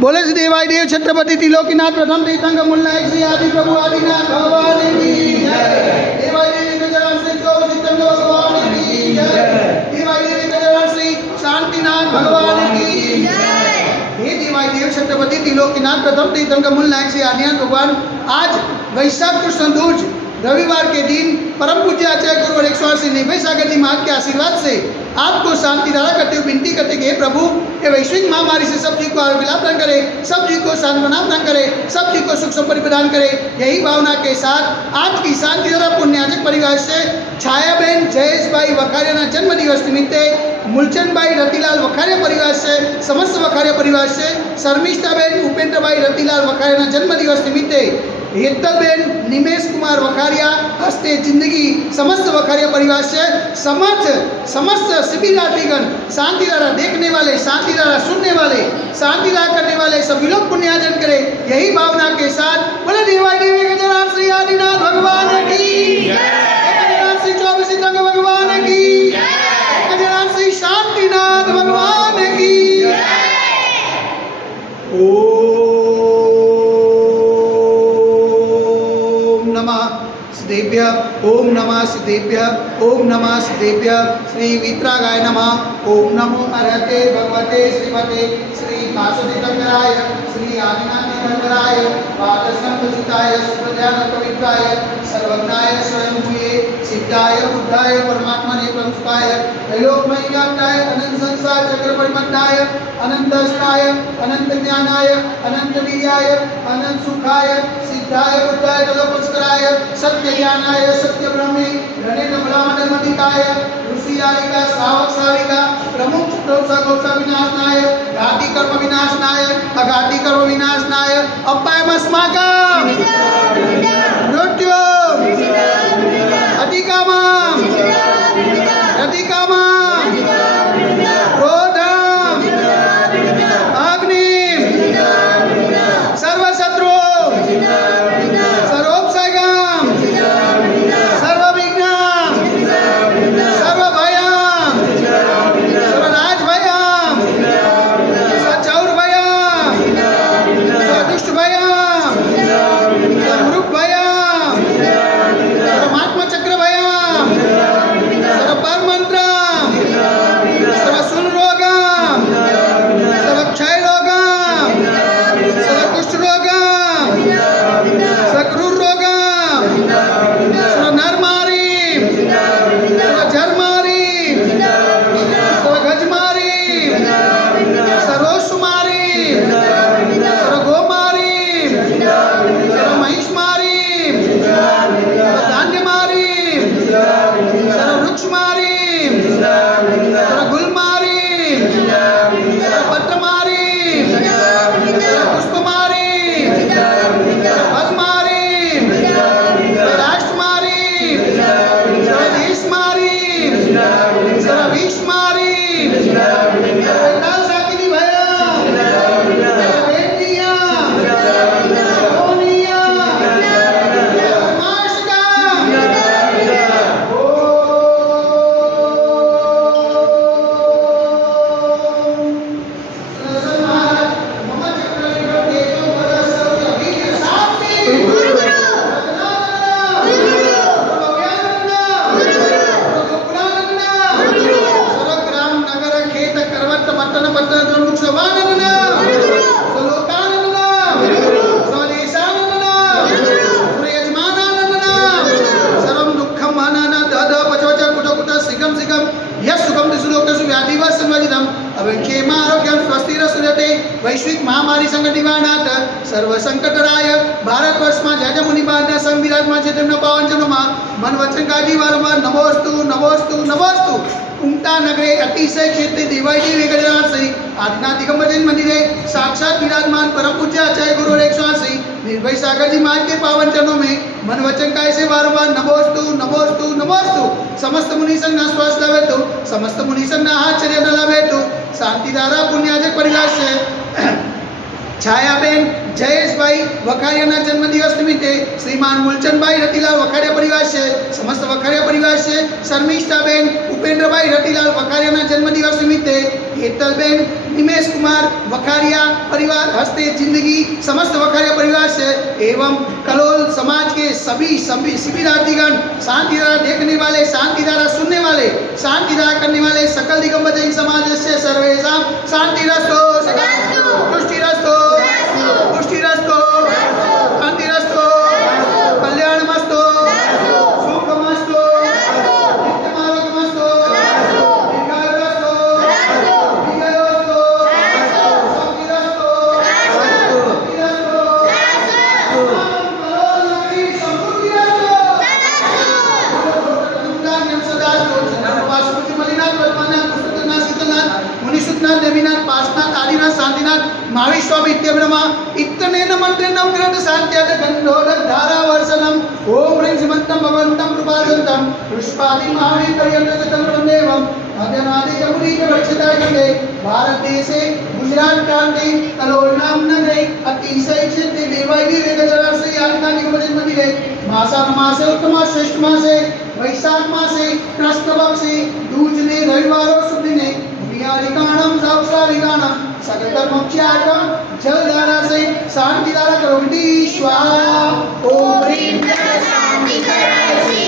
बोले श्री देवाय देव छत्रपति त्रिलोकीनाथ प्रथम तीर्थंकर मूलनायक श्री आदि प्रभु आदिनाथ भगवान की जय। देवाय देव गजानन श्री चौबीस तीर्थंकर भगवान की जय। देवाय देव गजानन श्री शांतिनाथ भगवान की जय। हे देवाय देव छत्रपति त्रिलोकीनाथ प्रथम तीर्थंकर मूलनायक श्री आदिनाथ भगवान, आज वैशाख कृष्ण दूज रविवार के दिन परम पूज्य आचार्य गुरु और 180 निर्भय सागर जी महाराज के आशीर्वाद से आपको शांति धारा करते हुए विनती करते कि प्रभु ये वैश्विक महामारी से सब जी को आरोग्य लाभ प्रदान करे, सब जी को सांत्वना प्रदान करे, सब जी को सुख संपत्ति प्रदान करे। यही भावना के साथ आज की शांति धारा पुण्याजक परिवार से छायाबेन जयेश भाई वखारिया जन्म दिवस निमित्ते मूलचंद भाई रतिलाल वखारिया परिवार से समस्त वखारिया परिवार से शर्मिष्ठाबेन उपेंद्र भाई रतिलाल वखारिया जन्म दिवस निमित्ते हेतलबेन निमेश कुमार वखारिया हस्ते जिंदगी समस्त वखारिया परिवार से समस्त शिबिरार्थीगण शांति धारा देखने वाले, शांति धारा सुनने वाले, शांति धारा करने वाले सभी लोग पुण्यार्जन करें। यही भावना के साथ बोले देवाय देवी गजानन श्री आदिनाथ भगवान की गजानन श्री चौबीस तीर्थंकर भगवान की गजानन श्री शांतिनाथ भगवान की। ओम नमः सिद्धेभ्य ओम नमः सिद्धेभ्य श्री वित्रागाय नमः। ओम नमो अर्हते भगवते श्रीमते श्री वासुदेव तीर्थंकराय श्री आदिनाथ तीर्थंकराय वादस्कंधसुताय सुप्रज्ञान पवित्राय सर्वज्ञाय स्वयंभूये सिद्धाय बुद्धाय परमात्मने प्रमुखाय त्रैलोक्यमय व्याप्ताय अनंत संसार चक्र परिमत्ताय अनंत अष्टाय अनंत ज्ञानाय अनंत वीर्याय अनंत सुखाय सिद्धाय बुद्धाय तलोपस्कराय सत्य ज्ञानाय सत्य ब्रह्मे रणेन्द्र बलामंडलमधिकाय ऋषियारिका श्रावक सारिका प्रमुख चतुर्सा गौसा विनाशनाय घाटी कर्म विनाशनाय अघाटी कर्म विनाशनाय अपायमस्माकं मृत्यु अधिकामं रतिकामं क्रोधं अग्निं सर्वशत्रु सर्वोपसर्गं सर्वविघ्नं सर्वभयं सर्वराजभयं सचौरभयं सदुष्टभयं समृगभयं सर्वमात्मचक्रभयं सर्वपरमन्त्रं सर्वशूलरोगं सर्वक्षयरोगं सर्वकुष्ठरोगं सर्वक्रूररोगं सर्वनरमारीं सर्वझरमारीं सर्वगजमारीं सर्वोषुमारीं सर्वगोमारीं सर्वमहिषमारीं सर्वधान्यमारीं सर्ववृक्षमारीं सर्वगुलमारीं सर्वपत्रमारीं सर्वपुष्पमारीं सर्वफलमारीं सर्वराष्ट्रमारीं सर्वदेशमारीं सर्वविश्वमारीं सर्वकालसाकिनी भयं सर्ववेदनीयं सर्वमोहनीयं सर्वमाशकं वैश्विक महामारी संकट निवारणार्थ सर्व संकटराय भारतवर्ष में ज्या ज्या मुनिबांधना संघ विराजमान છે તેમના પાવનજનોમાં મન વચન કાજી વારંવાર નમોસ્તુ નમોસ્તુ નમોસ્તુ ઉમટા નગરે અતિશય ક્ષેત્રે દેવાય દેવી ગજાનન શ્રી આદિનાથ દિગંબર જૈન મંदिरे साक्षात विराजमान परम पूज्य आचार्य गुरु और 180 निर्भय सागर जी महाराज के पावन चरणों में मन वचन काय से वारंवार नमोस्तु नमोस्तु नमोस्तु समस्त मुनि संघ ना श्वास लावे तो समस्त मुनि संघ ना हाथ चर्या न लावे तो शांति धारा पुण्याजक परिवार से छायाबेन जयेश भाई वखारिया जन्म दिवस निमित्ते श्रीमान मूलचंद भाई रतिलाल वखारिया परिवार से समस्त वखारिया परिवार से शर्मिष्ठाबेन उपेंद्र भाई रतिलाल वखारिया जन्म दिवस निमित्ते हेतलबेन हिमेश कुमार वखारिया परिवार हस्ते जिंदगी समस्त वखारिया परिवार से एवं कलोल समाज के सभी सभी शिविरार्थीगण, शांति धारा देखने वाले, शांति धारा सुनने वाले, शांति धारा करने वाले सकल दिगंबर जैन समाज से सर्वेषां शांतिरस्तु, तुष्टिरस्तु, पुष्टिरस्तु, शांतिरस्तु, कल्याणमस्तु, सुखमस्तु, नित्यमारोग्यमस्तु, दीर्घायुरस्तु, विजयोस्तु, शक्तिरस्तु, भक्तिरस्तु, करोलनगरी समृद्धिरस्तु, अनुदान्यं सदास्तु, चन्द्रप्रभास्मृति मलिनाथ वर्तमानाथ पुस्तकनाथ शीतलनाथ मुनिसुतनाथ देवीनाथ पार्श्वनाथ आदिनाथ शांतिनाथ महावीर स्वामी इत्यब्रमा इत्तनेन मंत्रेण ग्रंथ शांत्याद गंधोदक धारा वर्षणम ओम ह्रीं श्रीमन्तं भगवन्तं कृपादन्तं पुष्पादि महावीर पर्यन्तं तन्वन्देवं अद्यनादि जमुनी के वर्षिता गंगे भारत देशे गुजरात प्रांते कलोल नाम नगरे अतिशय क्षेत्रे देवायी वेदजरासे यातना निगमजन मंदिरे मासा मासे उत्तम श्रेष्ठ मासे वैशाख मासे कृष्ण पक्षे दूजने रविवारों शुभ दिने विहारिकाणम सावसारिकाणम सकल कर्मोच्चाटम जल धारा से शांति धारा करोति स्वाहा ओम ह्रीं शांति करायची